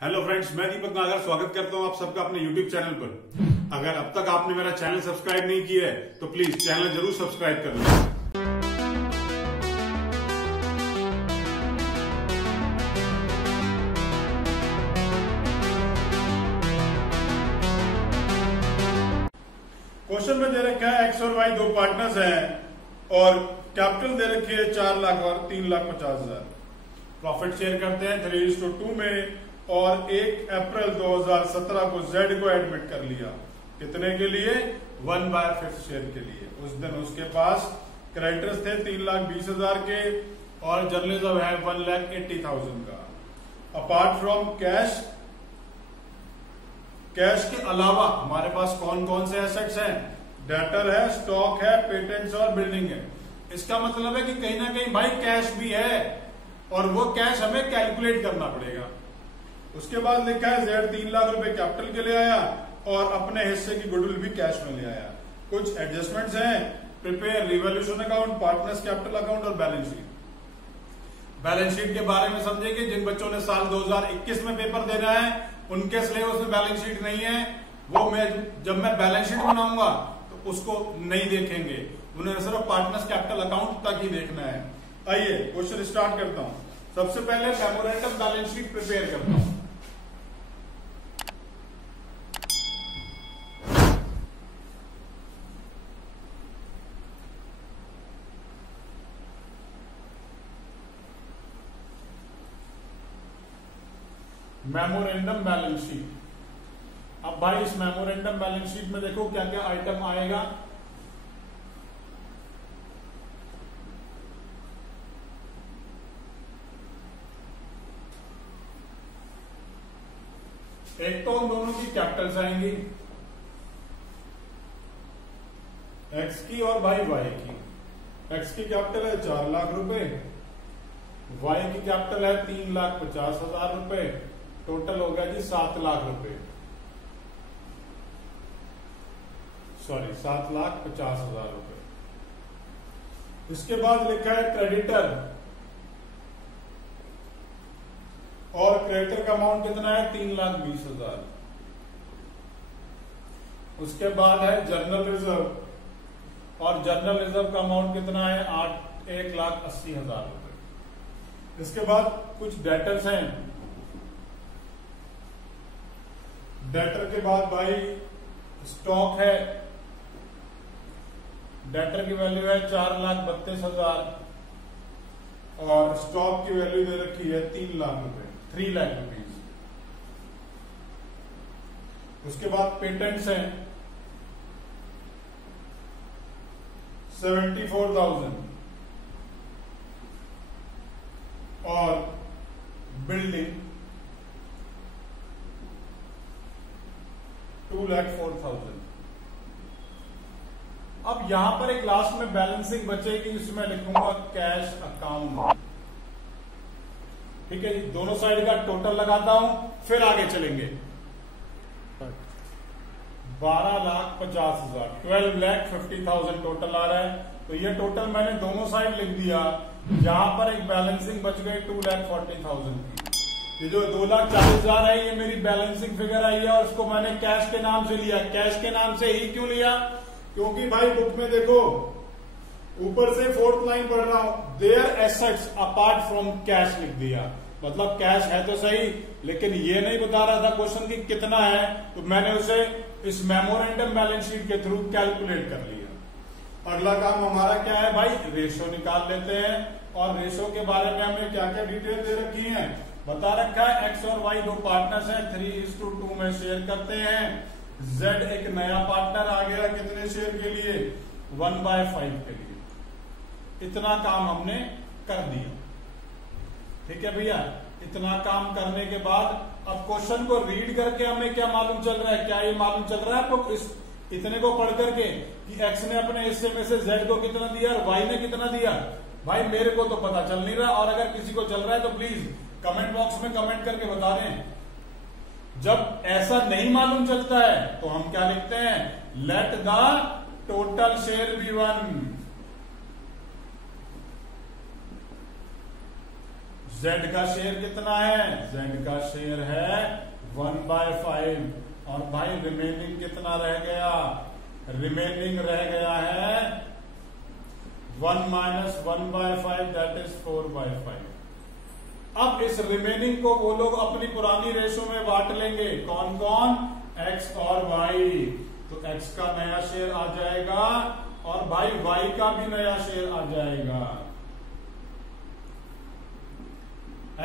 Hello friends, मैं दीपक नागर स्वागत करता हूं आप सबका अपने यूट्यूब चैनल पर। अगर अब तक आपने मेरा चैनल सब्सक्राइब नहीं किया है तो प्लीज चैनल जरूर सब्सक्राइब कर लें। क्वेश्चन में दे रखा है एक्स और वाई दो पार्टनर्स हैं और कैपिटल दे रखी है 4 लाख और 3,50,000। प्रॉफिट शेयर करते हैं 3:2 में और 1 अप्रैल 2017 को जेड को एडमिट कर लिया। कितने के लिए? 1/5 शेयर के लिए। उस दिन उसके पास क्रेडिटर्स थे 3,20,000 के और जर्नलिज्म है 1,80,000 का। अपार्ट फ्रॉम कैश, कैश के अलावा हमारे पास कौन कौन से एसेट्स हैं? डेटर है, स्टॉक है, पेटेंट्स और बिल्डिंग है। इसका मतलब है कि कहीं ना कहीं भाई कैश भी है और वो कैश हमें कैलकुलेट करना पड़ेगा। उसके बाद लिखा है जेड 3 लाख रुपए कैपिटल के लिए आया और अपने हिस्से की गुडविल भी कैश में ले आया। कुछ एडजस्टमेंट्स हैं, prepare revolution account, partners capital account और बैलेंस शीट। बैलेंस शीट के बारे में समझेंगे। जिन बच्चों ने साल 2021 में पेपर देना है उनके सिलेबस में बैलेंस शीट नहीं है, वो जब मैं बैलेंस शीट बनाऊंगा तो उसको नहीं देखेंगे, उन्हें सिर्फ पार्टनर्स कैपिटल अकाउंट तक ही देखना है। आइए क्वेश्चन स्टार्ट करता हूं। सबसे पहले मेमोरेंडम बैलेंस शीट प्रिपेयर करता हूं। Memorandum balance sheet. अब भाई इस मेमोरेंडम बैलेंस शीट में देखो क्या क्या आइटम आएगा। एक तो उन दोनों की कैपिटल्स आएंगी, एक्स की और भाई वाई की। एक्स की कैपिटल है 4 लाख रुपए, वाई की कैपिटल है 3,50,000 रुपए। टोटल हो गया जी 7 लाख रुपए, सॉरी 7,50,000 रुपए। इसके बाद लिखा है क्रेडिटर और क्रेडिटर का अमाउंट कितना है? 3,20,000। उसके बाद है जर्नल रिजर्व और जर्नल रिजर्व का अमाउंट कितना है? 1,80,000 रुपए। इसके बाद कुछ डेटर्स हैं। डेटर के बाद भाई स्टॉक है, डेटर की वैल्यू है 4,32,000 और स्टॉक की वैल्यू दे रखी है 3 लाख रुपए, 3 लाख रुपीज। उसके बाद पेटेंट्स हैं 74,000 और बिल्डिंग 2,04,000। अब यहां पर एक लास्ट में बैलेंसिंग बचेगी जिसमें लिखूंगा कैश अकाउंट। ठीक है जी, दोनों साइड का टोटल लगाता हूं फिर आगे चलेंगे। 12,50,000, 12,50,000 टोटल आ रहा है। तो ये टोटल मैंने दोनों साइड लिख दिया। यहां पर एक बैलेंसिंग बच गई 2,40,000 की। ये जो 2,40,000 है ये मेरी बैलेंसिंग फिगर आई है और इसको मैंने कैश के नाम से लिया। कैश के नाम से ही क्यों लिया? क्योंकि भाई बुक में देखो ऊपर से 4th लाइन पढ़ रहा हूं, their assets apart from cash लिख दिया। मतलब कैश है तो सही लेकिन ये नहीं बता रहा था क्वेश्चन की कितना है, तो मैंने उसे इस मेमोरेंडम बैलेंस शीट के थ्रू कैलकुलेट कर लिया। अगला काम हमारा क्या है भाई? रेशो निकाल लेते हैं। और रेशो के बारे में हमें क्या क्या डिटेल दे रखी है? बता रखा है एक्स और वाई दो पार्टनर्स हैं, 3:2 में शेयर करते हैं। जेड एक नया पार्टनर आ गया, कितने शेयर के लिए? 1/5 के लिए। इतना काम हमने कर दिया। ठीक है भैया, इतना काम करने के बाद अब क्वेश्चन को रीड करके हमें क्या मालूम चल रहा है? क्या ये मालूम चल रहा है आपको इस इतने को पढ़ करके कि एक्स ने अपने हिस्से में से जेड को कितना दिया और वाई ने कितना दिया? भाई मेरे को तो पता चल नहीं रहा, और अगर किसी को चल रहा है तो प्लीज कमेंट बॉक्स में कमेंट करके बता दें। जब ऐसा नहीं मालूम चलता है तो हम क्या लिखते हैं? Let the total share be 1। Z का शेयर कितना है? Z का शेयर है 1/5 और भाई रिमेनिंग कितना रह गया? रिमेनिंग रह गया है 1 - 1/5 दैट इज 4/5। अब इस रिमेनिंग को वो लोग अपनी पुरानी रेशो में बांट लेंगे। कौन कौन? X और Y। तो X का नया शेयर आ जाएगा और भाई Y का भी नया शेयर आ जाएगा।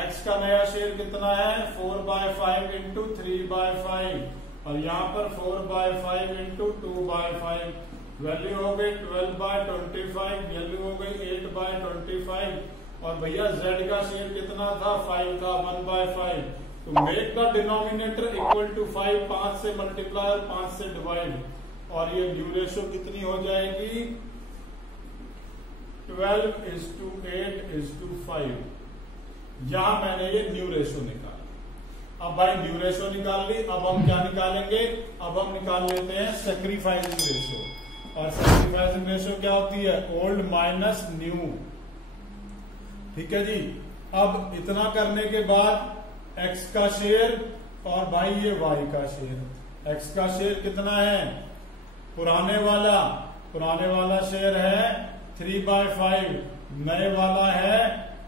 X का नया शेयर कितना है? 4/5 इंटू 3/5 और यहां पर 4/5 इंटू 2/5। वैल्यू हो गई 12/25, वैल्यू हो गई 8/25 और भैया Z का शेयर कितना था? 5 था 1/5। तो make the denominator equal to 5, 5 से मल्टीप्लाई और 5 से डिवाइड और ये न्यू रेशो कितनी हो जाएगी? 12:8:5। यहां मैंने ये न्यू रेशो निकाली। अब भाई न्यू रेशो निकाल ली, अब हम क्या निकालेंगे? अब हम निकाल लेते हैं सैक्रिफाइसिंग रेशो। और सैक्रिफाइसिंग रेशो क्या होती है? Old minus new. ठीक है जी। अब इतना करने के बाद X का शेयर और भाई ये Y का शेयर। X का शेयर कितना है? पुराने वाला शेयर है 3/5, नए वाला है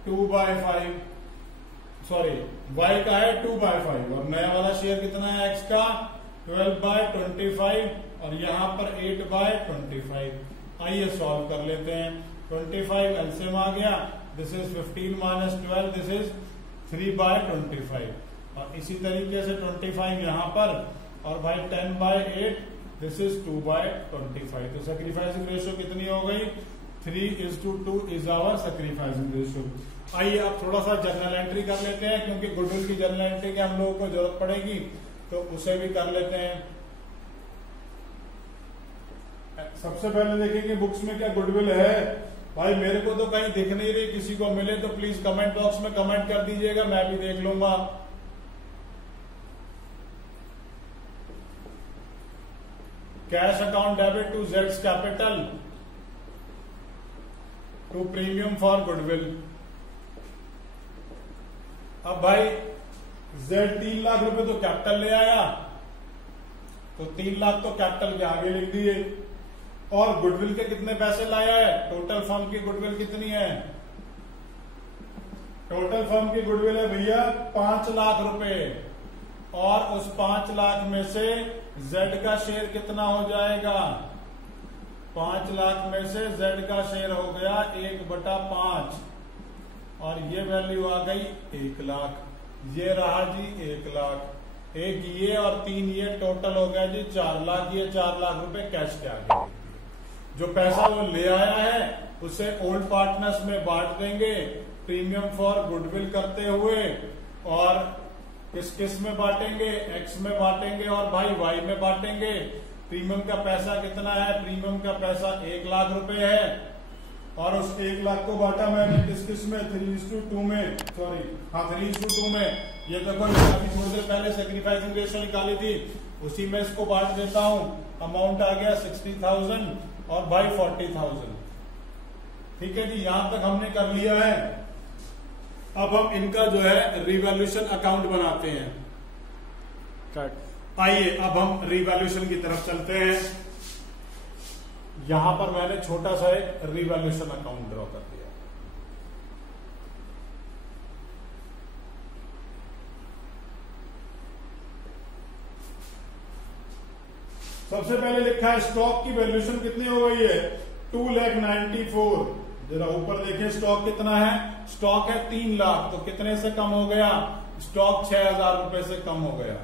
2/5, सॉरी Y का है 2/5 और नया वाला शेयर कितना है X का? 12/25 और यहां पर 8/25। आइए सॉल्व कर लेते हैं। 25 एलसीएम आ गया, दिस इज 15 - 12, दिस इज 3/25 और इसी तरीके से 25 यहां पर और भाई 10/8, दिस इज 2/25। तो सैक्रिफाइसिंग रेशो कितनी हो गई? 3:2 इज आवर सैक्रिफाइसिंग रेशो। आइए अब थोड़ा सा जर्नल एंट्री कर लेते हैं क्योंकि गुडविल की जर्नल एंट्री की हम लोगों को जरूरत पड़ेगी, तो उसे भी कर लेते हैं। सबसे पहले देखेंगे बुक्स में क्या गुडविल है। भाई मेरे को तो कहीं दिख नहीं रही, किसी को मिले तो प्लीज कमेंट बॉक्स में कमेंट कर दीजिएगा, मैं भी देख लूंगा। कैश अकाउंट डेबिट टू जेड्स capital to premium for goodwill. अब भाई जेड 3 लाख रुपए तो कैपिटल ले आया, तो 3 लाख तो कैपिटल के आगे लिख दिए। और गुडविल के कितने पैसे लाया है? टोटल फर्म की गुडविल कितनी है? टोटल फर्म की गुडविल है भैया 5 लाख रुपए और उस 5 लाख में से जेड का शेयर कितना हो जाएगा? 5 लाख में से जेड का शेयर हो गया 1/5 और ये वैल्यू आ गई 1 लाख। ये रहा जी 1 लाख, एक ये और 3 ये, टोटल हो गया जी 4 लाख। ये 4 लाख रुपए कैश के आगे। जो पैसा वो ले आया है उसे ओल्ड पार्टनर्स में बांट देंगे प्रीमियम फॉर गुडविल करते हुए, और किस में बांटेंगे? एक्स में बांटेंगे और भाई वाई में बांटेंगे। प्रीमियम का पैसा कितना है? प्रीमियम का पैसा 1 लाख रुपए है और उस 1 लाख को बांटा मैंने किस में? 3:2 में, सॉरी हाँ 3:2 में। ये देखो अभी थोड़ी देर पहले सैक्रिफाइसिंग रेशो निकाली थी, उसी में इसको बांट देता हूं। अमाउंट आ गया 60,000 और भाई 40,000। ठीक है जी, यहां तक हमने कर लिया है। अब हम इनका जो है रिवैल्यूएशन अकाउंट बनाते हैं। आइए अब हम रिवैल्यूएशन की तरफ चलते हैं। यहां पर मैंने छोटा सा एक रिवैल्यूएशन अकाउंट ड्रॉ कर दिया। सबसे पहले लिखा है स्टॉक की वैल्यूएशन कितनी हो गई है? 2,94,000। जरा ऊपर देखिए स्टॉक कितना है? स्टॉक है 3 लाख, तो कितने से कम हो गया? स्टॉक 6,000 रुपए से कम हो गया।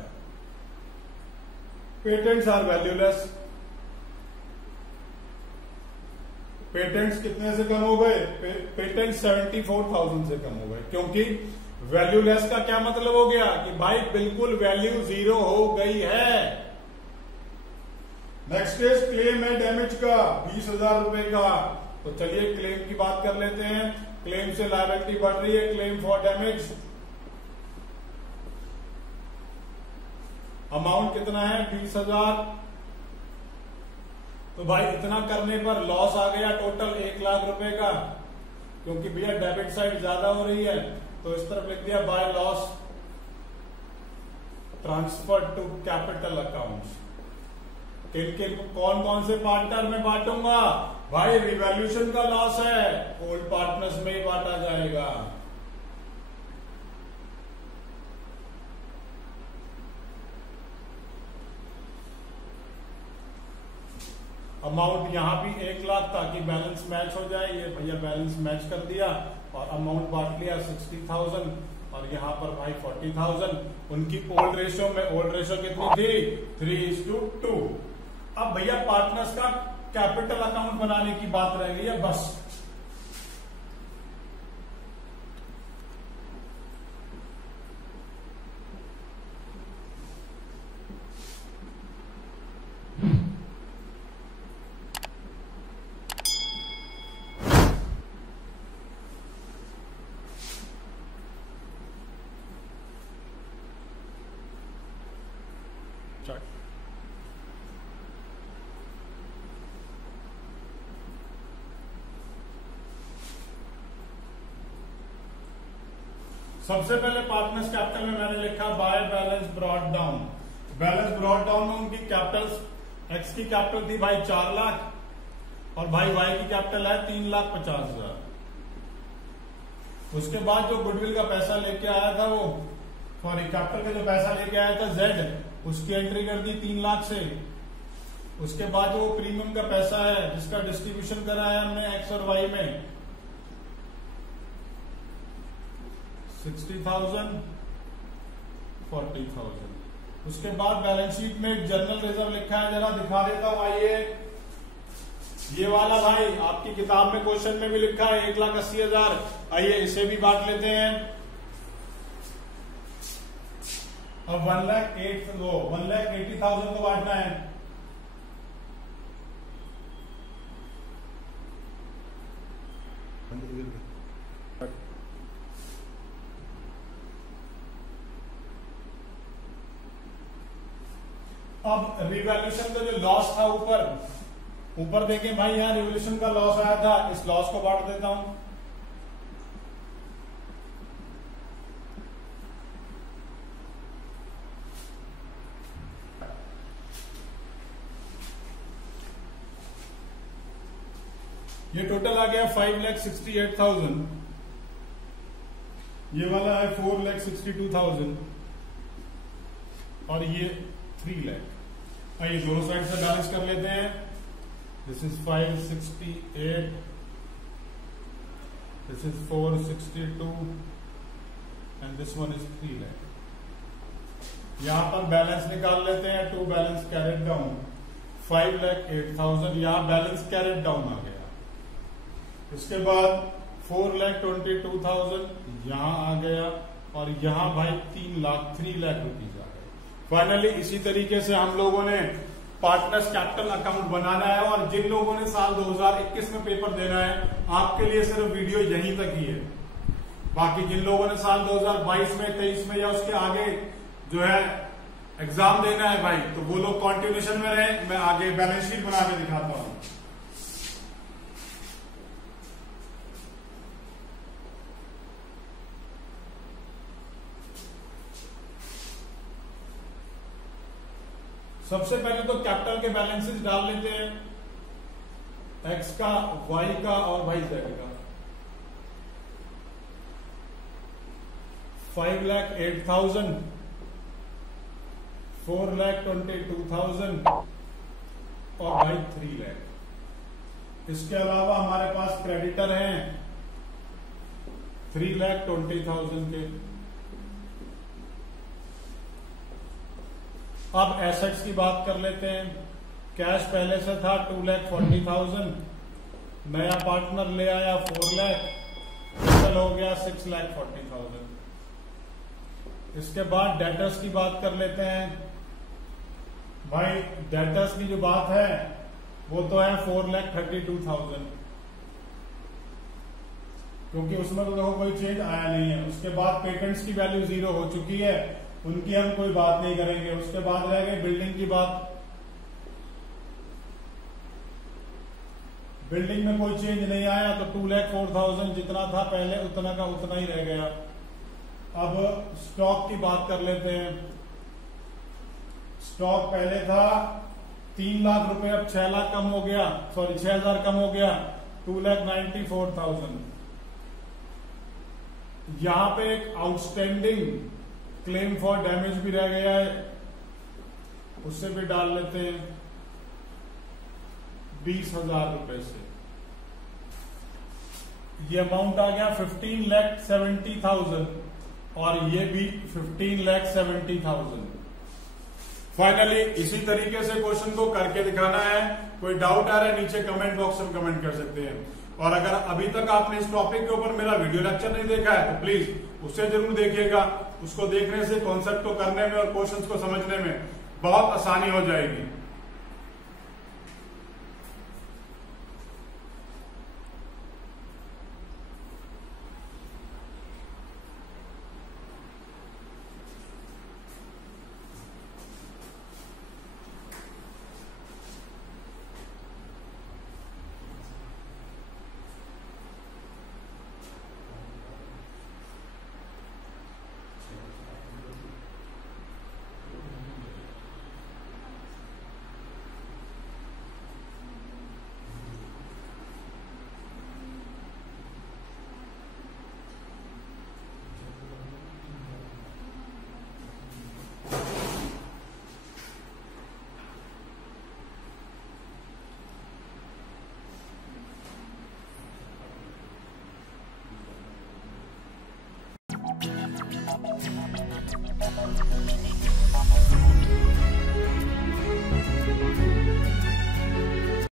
Patents are valueless. पेटेंट्स कितने से कम हो गए? पेटेंट 74,000 से कम हो गए, क्योंकि वैल्यूलेस का क्या मतलब हो गया कि भाई बिल्कुल वैल्यू 0 हो गई है। नेक्स्ट इज क्लेम है डैमेज का 20,000 रुपए का। तो चलिए क्लेम की बात कर लेते हैं। क्लेम से लायबिलिटी बढ़ रही है, क्लेम फॉर डैमेज। अमाउंट कितना है? 20,000। तो भाई इतना करने पर लॉस आ गया टोटल 1 लाख रुपए का, क्योंकि भैया डेबिट साइड ज्यादा हो रही है। तो इस तरफ लिख दिया by loss transfer to capital accounts. किन किन कौन कौन से पार्टनर में बांटूंगा? भाई रिवैल्यूएशन का लॉस है, ओल्ड पार्टनर्स में ही बांटा जाएगा। अमाउंट यहां भी 1 लाख ताकि बैलेंस मैच हो जाए। ये भैया बैलेंस मैच कर दिया और अमाउंट बांट लिया 60,000 और यहाँ पर भाई 40,000। उनकी ओल्ड रेशियो में, ओल्ड रेशियो कितनी थी? 3:2। अब भैया पार्टनर्स का कैपिटल अकाउंट बनाने की बात रह गई है बस। सबसे पहले पार्टनर्स कैपिटल में मैंने लिखा by balance brought down. Balance brought down में उनकी कैपिटल, एक्स की कैपिटल थी भाई 4 लाख और भाई वाई की कैपिटल है 3,50,000। उसके बाद जो गुडविल का पैसा लेके आया था वो, सॉरी कैपिटल का जो पैसा लेके आया था जेड, उसकी एंट्री कर दी 3 लाख से। उसके बाद वो प्रीमियम का पैसा है जिसका डिस्ट्रीब्यूशन कराया हमने एक्स और वाई में 60,000, 40,000। उसके बाद बैलेंस शीट में जनरल रिजर्व लिखा है, जरा दिखा देता हूं आइए। ये वाला भाई आपकी किताब में क्वेश्चन में भी लिखा है 1,80,000। आइए इसे भी बांट लेते हैं। अब 1,80,000 को बांटना है। अब रिवैल्यूएशन का जो लॉस था ऊपर देखें भाई, यहां रिवैल्यूएशन का लॉस आया था, इस लॉस को बांट देता हूं। ये टोटल आ गया 5,68,000। ये वाला है 4,62,000 और ये 3 लाख। आइए दोनों साइड से बैलेंस कर लेते हैं। This is 568, this is 462 and this one is 3 lakh. यहां पर बैलेंस निकाल लेते हैं। टू बैलेंस कैरेट डाउन 5,08,000, यहां बैलेंस कैरेट डाउन आ गया। इसके बाद 4,22,000 यहां आ गया और यहां भाई 3 लाख रुपीज आ गए। फाइनली इसी तरीके से हम लोगों ने पार्टनर्स कैपिटल अकाउंट बनाना है। और जिन लोगों ने साल 2021 में पेपर देना है, आपके लिए सिर्फ वीडियो यहीं तक ही है। बाकी जिन लोगों ने साल 2022 में, 23 में या उसके आगे जो है एग्जाम देना है भाई, तो वो लोग कॉन्टिन्यूशन में रहे। मैं आगे बैलेंस शीट बना के दिखाता हूं। सबसे पहले तो कैपिटल के बैलेंसेस डाल लेते हैं, एक्स का, वाई का और भाई जेड का। 5,08,000, 4,22,000 और भाई 3 लाख। इसके अलावा हमारे पास क्रेडिटर हैं 3,20,000 के। अब एसेट्स की बात कर लेते हैं। कैश पहले से था 2,40,000, नया पार्टनर ले आया 4 लाख, टोटल हो गया 6,40,000। इसके बाद डेटर्स की बात कर लेते हैं। भाई डेटर्स की जो बात है वो तो है 4,32,000, क्योंकि उसमें तो देखो कोई चेंज आया नहीं है। उसके बाद पेटेंट्स की वैल्यू 0 हो चुकी है, उनकी हम कोई बात नहीं करेंगे। उसके बाद रह गई बिल्डिंग की बात। बिल्डिंग में कोई चेंज नहीं आया तो 2,04,000 जितना था पहले उतना का उतना ही रह गया। अब स्टॉक की बात कर लेते हैं। स्टॉक पहले था 3 लाख रुपए, अब 6 लाख कम हो गया, सॉरी 6,000 कम हो गया, 2,94,000। यहां पे एक आउटस्टैंडिंग क्लेम फॉर डैमेज भी रह गया है, उससे भी डाल लेते हैं 20,000 रुपए से। ये अमाउंट आ गया 15,70,000 और ये भी 15,70,000। फाइनली इसी तरीके से क्वेश्चन को करके दिखाना है। कोई डाउट आ रहा है नीचे कमेंट बॉक्स में कमेंट कर सकते हैं। और अगर अभी तक आपने इस टॉपिक के ऊपर मेरा वीडियो लेक्चर नहीं देखा है तो प्लीज उसे जरूर देखिएगा। उसको देखने से कॉन्सेप्ट को करने में और क्वेश्चंस को समझने में बहुत आसानी हो जाएगी।